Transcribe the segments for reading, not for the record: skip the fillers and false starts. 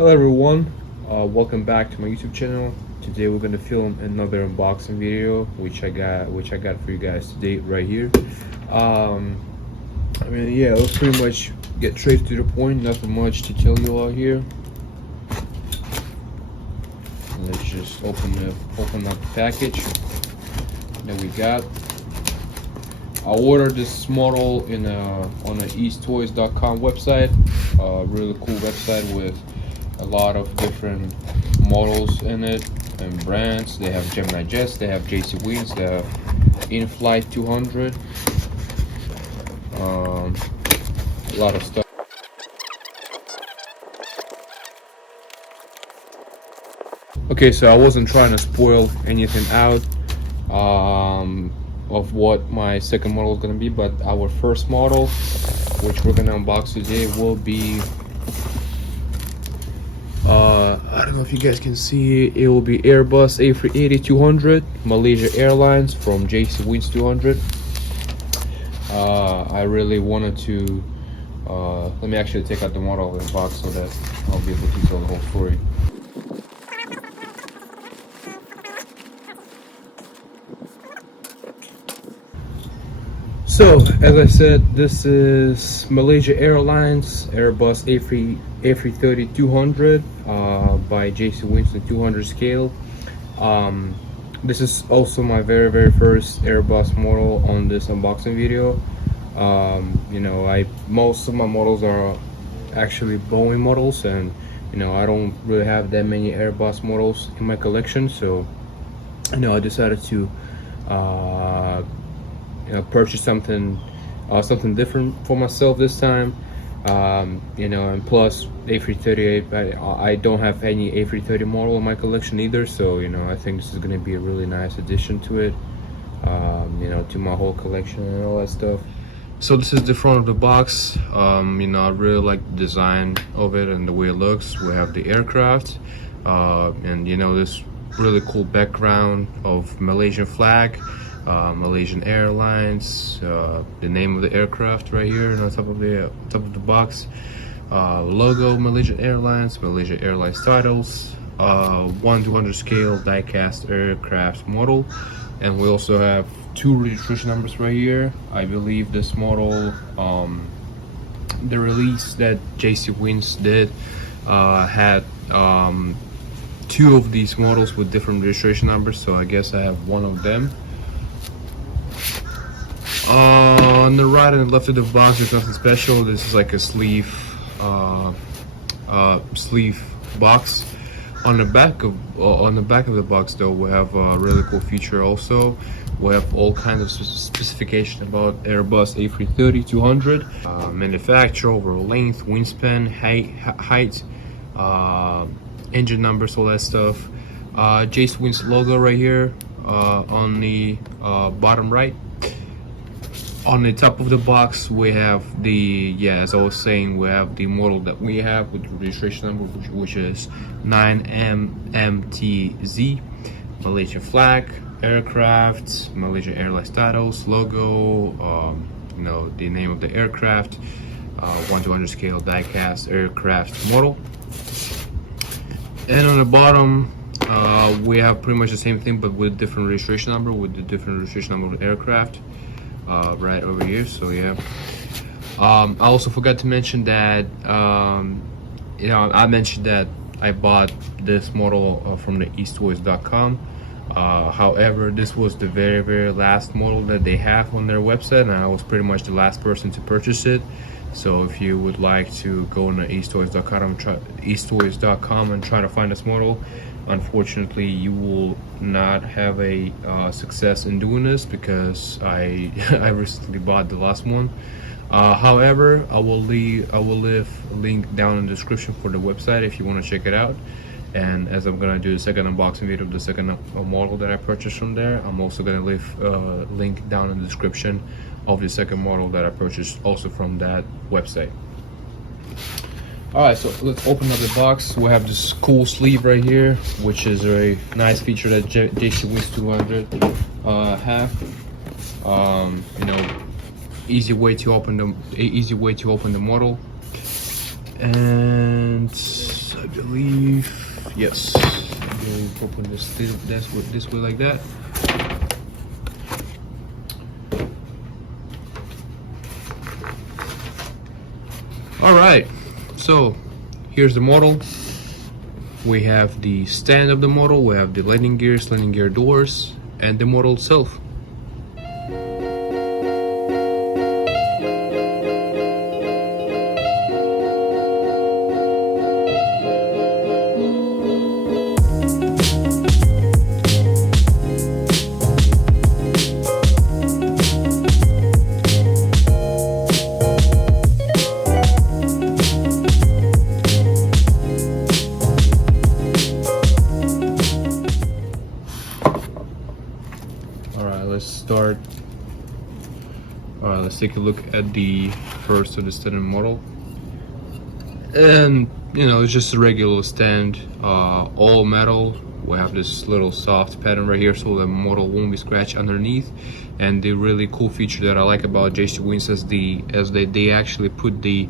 Hello everyone, welcome back to my YouTube channel. Today we're gonna film another unboxing video, which I got for you guys today right here. Yeah, let's pretty much get straight to the point. Nothing much to tell you all here. Let's just open up the package that we got. I ordered this model on the easttoys.com website. Really cool website with a lot of different models in it and brands. They have Gemini Jets, they have JC Wings, they have in-flight 200. A lot of stuff. Okay, so I wasn't trying to spoil anything out of what my second model is going to be, but our first model, which we're going to unbox today, will be I don't know if you guys can see, it will be Airbus A330-200 Malaysia Airlines from JC wings200. I really wanted to let me actually take out the model of the box so that I'll be able to tell the whole story. So, as I said, this is Malaysia Airlines Airbus A330-200 by JC Winston 200 scale. This is also my very first Airbus model on this unboxing video. Most of my models are actually Boeing models, and I don't really have that many Airbus models in my collection, so I decided to purchase something different for myself this time. And plus A330, I don't have any A330 model in my collection either, so I think this is going to be a really nice addition to it, to my whole collection and all that stuff. So this is the front of the box. I really like the design of it and the way it looks. We have the aircraft, and this really cool background of Malaysian flag, Malaysian Airlines, the name of the aircraft right here on top of the box, logo Malaysian Airlines, Malaysia Airlines titles, 1/200 scale die-cast aircraft model, and we also have two registration numbers right here. I believe this model, the release that JC Wings did, had two of these models with different registration numbers, so I guess I have one of them. On the right and the left of the box, there's nothing special. This is like a sleeve box. On the back of the box, though, we have a really cool feature. Also, we have all kinds of specification about Airbus A330-200, manufacturer, overall length, wingspan, height, engine numbers, all that stuff. JC Wings logo right here on the bottom right. On the top of the box, we have as I was saying, we have the model that we have with the registration number, which is 9MMTZ, Malaysian flag, aircraft, Malaysia Airlines titles, logo, the name of the aircraft, 1/200 scale die-cast aircraft model. And on the bottom, we have pretty much the same thing, but with different registration number, of the aircraft. Right over here. So yeah, I also forgot to mention that I mentioned that I bought this model from the easttoys.com. However, this was the very last model that they have on their website, and I was pretty much the last person to purchase it. So if you would like to go on the easttoys.com and try to find this model, unfortunately you will not have a success in doing this, because I recently bought the last one. However, I will leave a link down in the description for the website if you want to check it out. And as I'm gonna do the second unboxing video of the second model that I purchased from there, I'm also gonna leave a link down in the description of the second model that I purchased also from that website. Alright, so let's open up the box. We have this cool sleeve right here, which is a nice feature that JC Wings 200 have. Easy way to open the model. And I believe, yes. I believe open this way like that. All right, so here's the model. We have the stand of the model, we have the landing gears, landing gear doors, and the model itself. Start. All right, let's take a look at the first of the standard model, and you know, it's just a regular stand, all metal. We have this little soft pattern right here so the model won't be scratched underneath. And the really cool feature that I like about JC Wings is they actually put the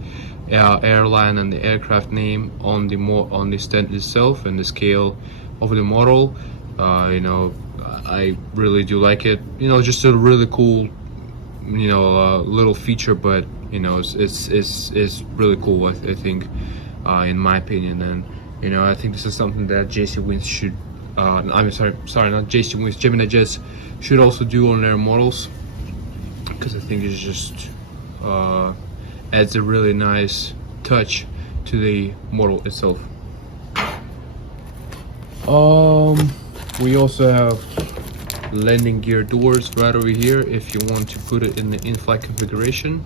airline and the aircraft name on the stand itself and the scale of the model. You know, I really do like it. You know, just a really cool, you know, little feature, but you know, it's really cool. I think, in my opinion, and you know, I think this is something that JC Wings should. I'm sorry, not JC Wings. Gemini Jets should also do on their models, because I think it's just adds a really nice touch to the model itself. We also have landing gear doors right over here if you want to put it in the in-flight configuration.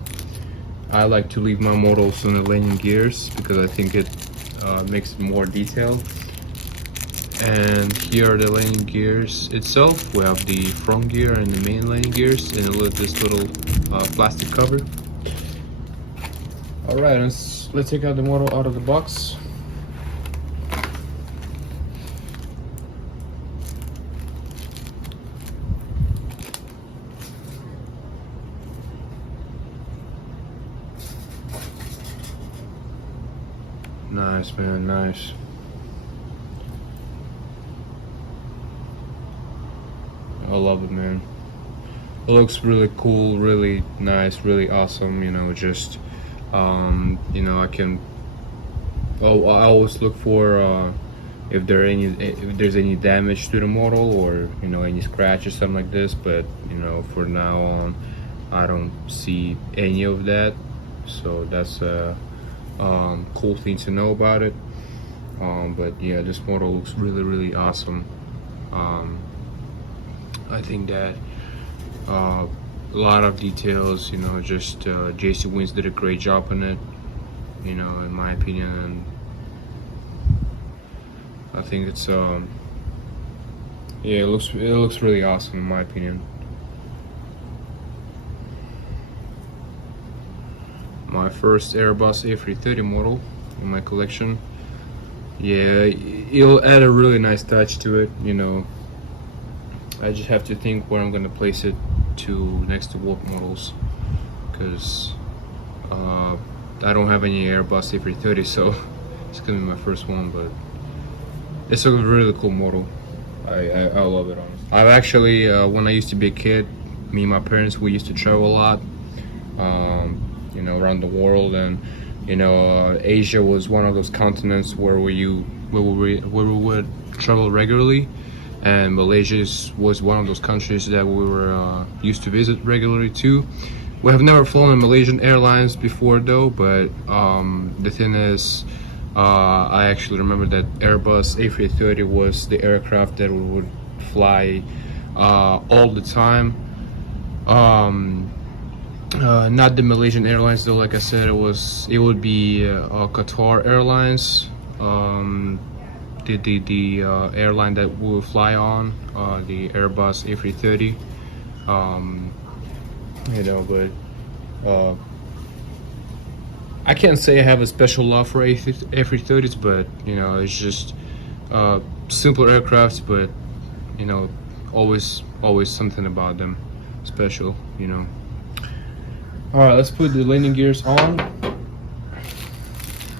I like to leave my models on the landing gears because I think it makes it more detailed. And here are the landing gears itself. We have the front gear and the main landing gears in this little plastic cover. Alright, let's take out the model out of the box. Nice, man, nice. I love it, man. It looks really cool, really nice, really awesome. You know, just you know, I always look for if there's any damage to the model, or you know, any scratch or something like this. But you know, for now on, I don't see any of that. So that's a cool thing to know about it. But yeah, this model looks really awesome. I think that a lot of details, you know, just JC Wings did a great job on it, you know, in my opinion, and I think it's yeah, it looks really awesome in my opinion. My first Airbus A330 model in my collection. Yeah, it'll add a really nice touch to it, you know. I just have to think where I'm gonna place it next to work models, because I don't have any Airbus A330, so it's gonna be my first one. But it's a really cool model. I love it, honestly. I've actually when I used to be a kid, me and my parents, we used to travel a lot, you know, around the world, and you know, Asia was one of those continents where we would travel regularly. And Malaysia was one of those countries that we were used to visit regularly too. We have never flown in Malaysian Airlines before though, but the thing is, I actually remember that Airbus A330 was the aircraft that we would fly all the time. Not the Malaysian Airlines though, like I said, it would be Qatar Airlines. The airline that we will fly on, the Airbus A330, you know, but I can't say I have a special love for A330s, but you know, it's just simpler aircrafts, but you know, always something about them special, you know. All right, let's put the landing gears on.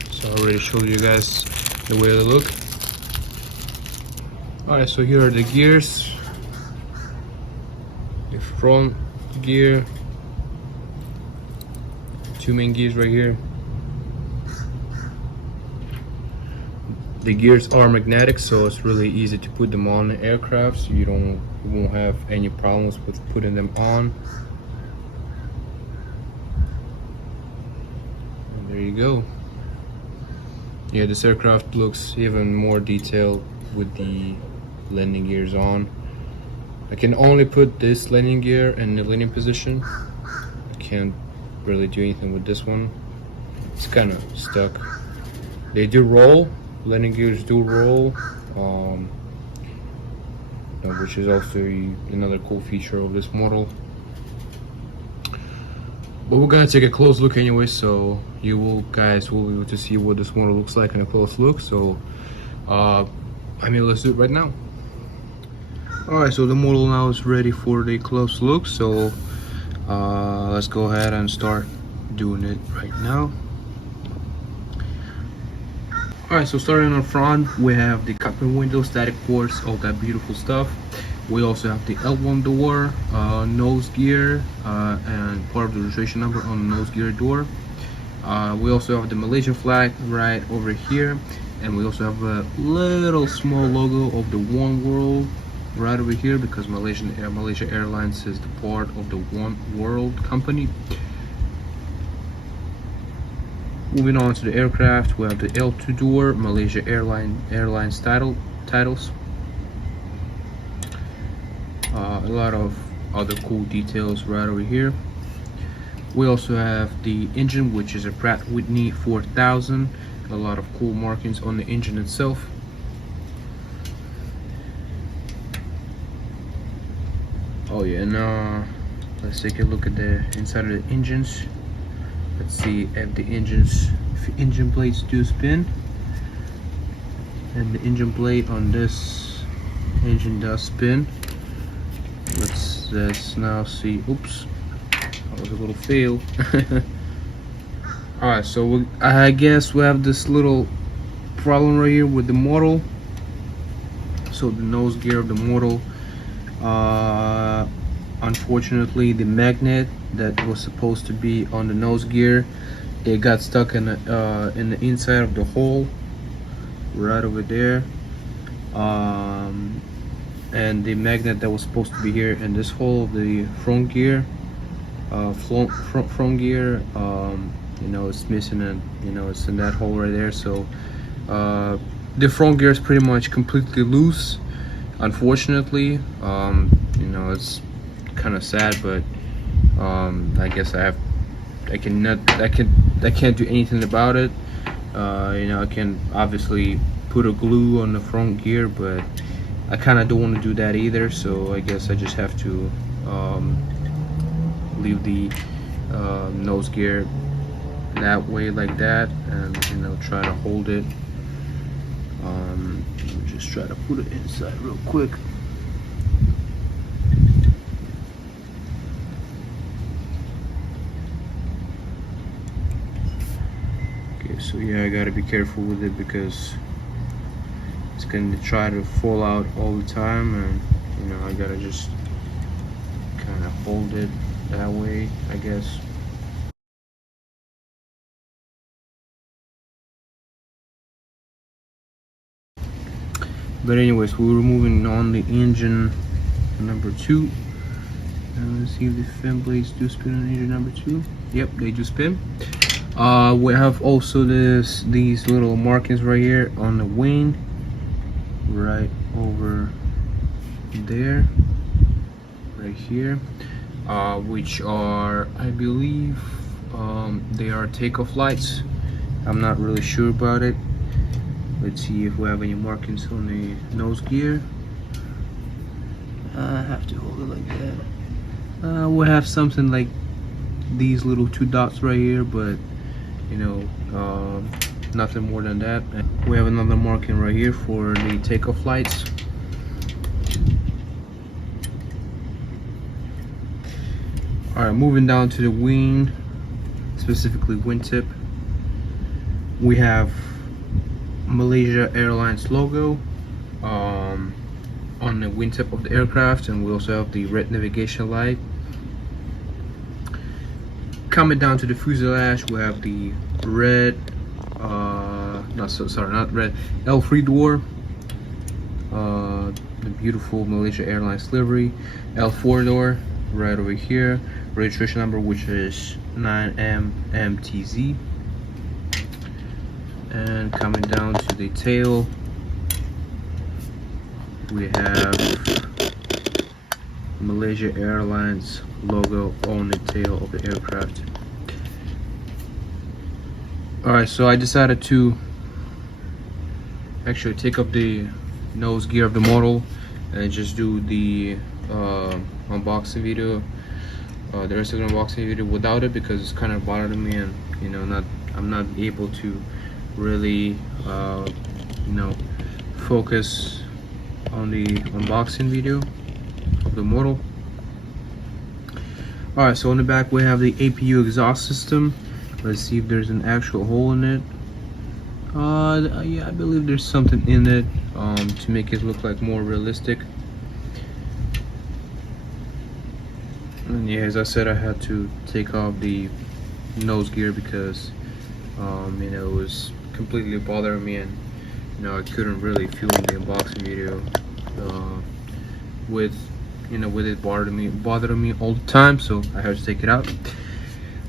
So I already showed you guys the way they look. Alright, so here are the gears. The front gear, two main gears right here. The gears are magnetic, so it's really easy to put them on the aircraft, so you won't have any problems with putting them on. And there you go. Yeah, this aircraft looks even more detailed with the landing gears on. I can only put this landing gear in the landing position. I can't really do anything with this one. It's kind of stuck. They do roll. Landing gears do roll, which is also another cool feature of this model. But we're gonna take a close look anyway, so guys will be able to see what this model looks like in a close look. So let's do it right now. Alright, so the model now is ready for the close look, so let's go ahead and start doing it right now. Alright, so starting on front, we have the cockpit window, static ports, all that beautiful stuff. We also have the L1 door, nose gear, and part of the registration number on the nose gear door. We also have the Malaysia flag right over here, and we also have a little small logo of the One World right over here, because Malaysia Airlines is the part of the One World company. Moving on to the aircraft, we have the L2 door, Malaysia Airlines titles. A lot of other cool details right over here. We also have the engine, which is a Pratt & Whitney 4000. A lot of cool markings on the engine itself. Oh yeah, and let's take a look at the inside of the engines. Let's see if the engine blades do spin. And the engine blade on this engine does spin. Let's now see. Oops, that was a little fail. Alright, so I guess we have this little problem right here with the model. So the nose gear of the model, unfortunately the magnet that was supposed to be on the nose gear, it got stuck in the inside of the hole right over there, and the magnet that was supposed to be here in this hole, the front gear, front gear, it's missing, and it's in that hole right there. So the front gear is pretty much completely loose, unfortunately. It's kind of sad, but I guess I can't do anything about it. I can obviously put a glue on the front gear, but I kind of don't want to do that either, so I guess I just have to leave the nose gear that way, like that, and try to hold it. Just try to put it inside real quick. Okay, so yeah, I gotta be careful with it because it's gonna try to fall out all the time, and I gotta just kind of hold it that way, I guess. But anyways, we're moving on the engine number 2. Let's see if the fin blades do spin on engine number 2. Yep, they do spin. We have also these little markings right here on the wing, right over there, right here, which are, I believe, they are takeoff lights. I'm not really sure about it. Let's see if we have any markings on the nose gear. I have to hold it like that. We'll have something like these little 2 dots right here, but nothing more than that. We have another marking right here for the takeoff lights. Alright, moving down to the wing, specifically wingtip. We have Malaysia Airlines logo on the wingtip of the aircraft, and we also have the red navigation light. Coming down to the fuselage, we have the red, not red, L3 door, the beautiful Malaysia Airlines livery, L4 door right over here, registration number which is 9MMTZ. And coming down to the tail, we have Malaysia Airlines logo on the tail of the aircraft. Alright, so I decided to actually take up the nose gear of the model and just do the unboxing video, the rest of the unboxing video without it, because it's kind of bothering me, and you know, I'm not able to really you know, focus on the unboxing video of the model. Alright, so on the back we have the APU exhaust system. Let's see if there's an actual hole in it. Yeah, I believe there's something in it to make it look like more realistic. And yeah, as I said, I had to take off the nose gear because you know, it was completely bothering me, and you know, I couldn't really film the unboxing video with it bothering me all the time, so I had to take it out.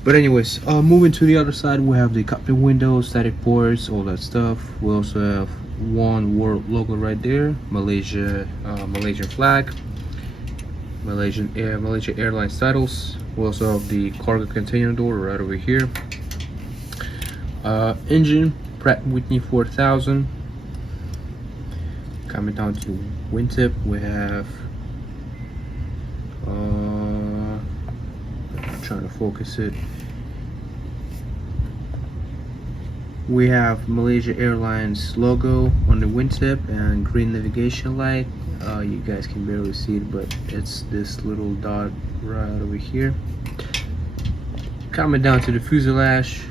But anyways, moving to the other side, we have the cockpit windows, static ports, all that stuff. We also have one world logo right there, Malaysia, Malaysian flag, Malaysia Airlines titles. We also have the cargo container door right over here. Engine Pratt & Whitney 4000. Coming down to wingtip, we have I'm trying to focus it. We have Malaysia Airlines logo on the wingtip and green navigation light. You guys can barely see it, but it's this little dot right over here. Coming down to the fuselage,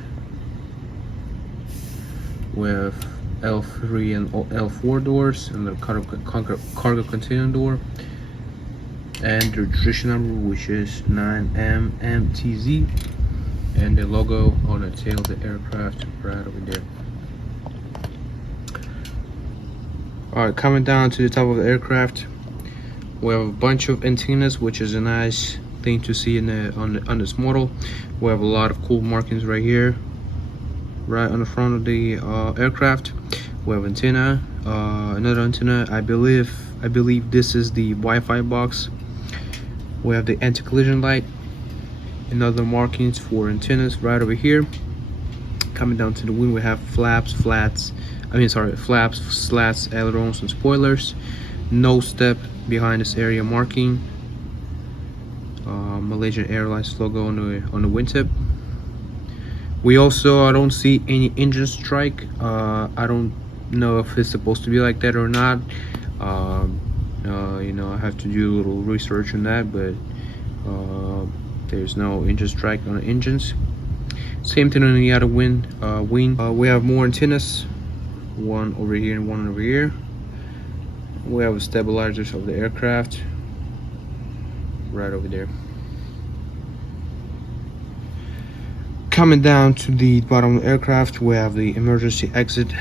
with L3 and L4 doors, and the cargo container door, and the registration number which is 9MMTZ, and the logo on the tail of the aircraft right over there. Alright, coming down to the top of the aircraft, we have a bunch of antennas, which is a nice thing to see on this model. We have a lot of cool markings right here, right on the front of the aircraft. We have antenna, another antenna. I believe this is the Wi-Fi box. We have the anti-collision light, another markings for antennas right over here. Coming down to the wing, we have flaps, slats, ailerons, and spoilers. No step behind this area marking. Malaysian Airlines logo on the wingtip. We also, I don't see any engine strike. I don't know if it's supposed to be like that or not. You know, I have to do a little research on that, but there's no engine strike on the engines. Same thing on the other wing. We have more antennas, one over here and one over here. We have stabilizers of the aircraft right over there. Coming down to the bottom of the aircraft, we have the emergency exit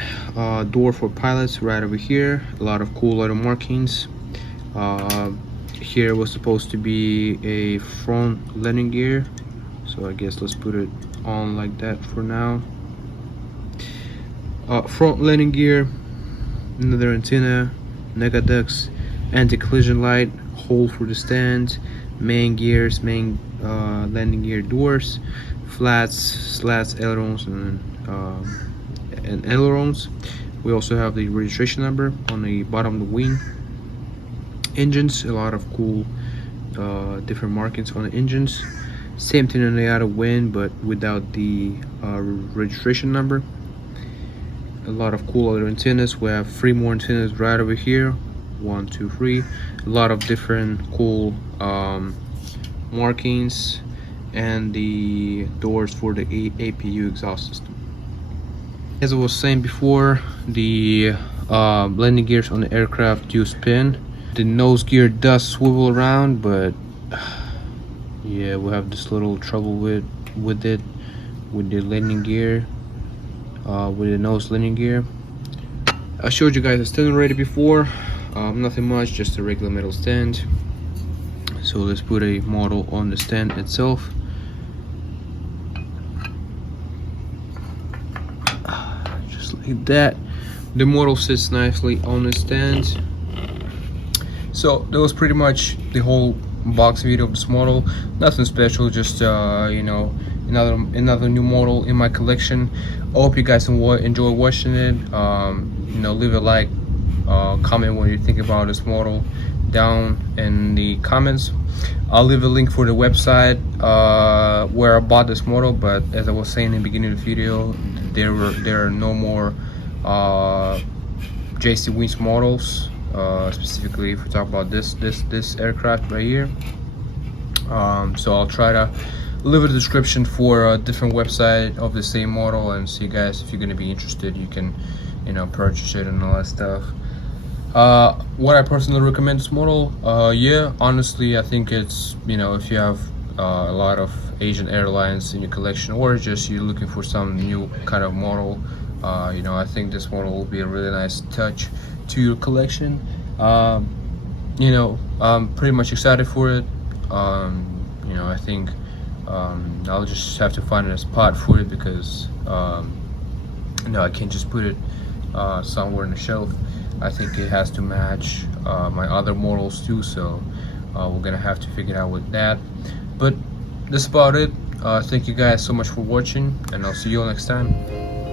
door for pilots right over here. A lot of cool little markings. Here was supposed to be a front landing gear, so I guess let's put it on like that for now. Front landing gear, another antenna, negaducts, anti-collision light, hole for the stand, main gears, main landing gear doors, flats, slats, ailerons, and ailerons. We also have the registration number on the bottom of the wing. Engines, a lot of cool different markings on the engines. Same thing on the other wing, but without the registration number. A lot of cool other antennas. We have 3 more antennas right over here. 1, 2, 3. A lot of different cool markings, and the doors for the APU exhaust system. As I was saying before, the landing gears on the aircraft do spin. The nose gear does swivel around, but yeah, we have this little trouble with it, with the landing gear, with the nose landing gear. I showed you guys the stand already before. Nothing much, just a regular metal stand. So let's put a model on the stand itself. Just like that. The model sits nicely on the stand. So that was pretty much the whole box video of this model. Nothing special, just you know, another new model in my collection. I hope you guys enjoy watching it. You know, leave a like, comment what you think about this model down in the comments. I'll leave a link for the website where I bought this model, but as I was saying in the beginning of the video, there are no more JC Wings models. Specifically, if we talk about this aircraft right here. So I'll try to leave a description for a different website of the same model, and see, guys, if you're going to be interested, you can, you know, purchase it and all that stuff. What I personally recommend this model, yeah, honestly, I think it's, you know, if you have a lot of Asian airlines in your collection, or just you're looking for some new kind of model, you know, I think this model will be a really nice touch to your collection. You know, I'm pretty much excited for it. You know, I think I'll just have to find a spot for it, because you know, I can't just put it somewhere in the shelf. I think it has to match my other models too, so we're gonna have to figure out with that. But that's about it. Thank you guys so much for watching, and I'll see you all next time.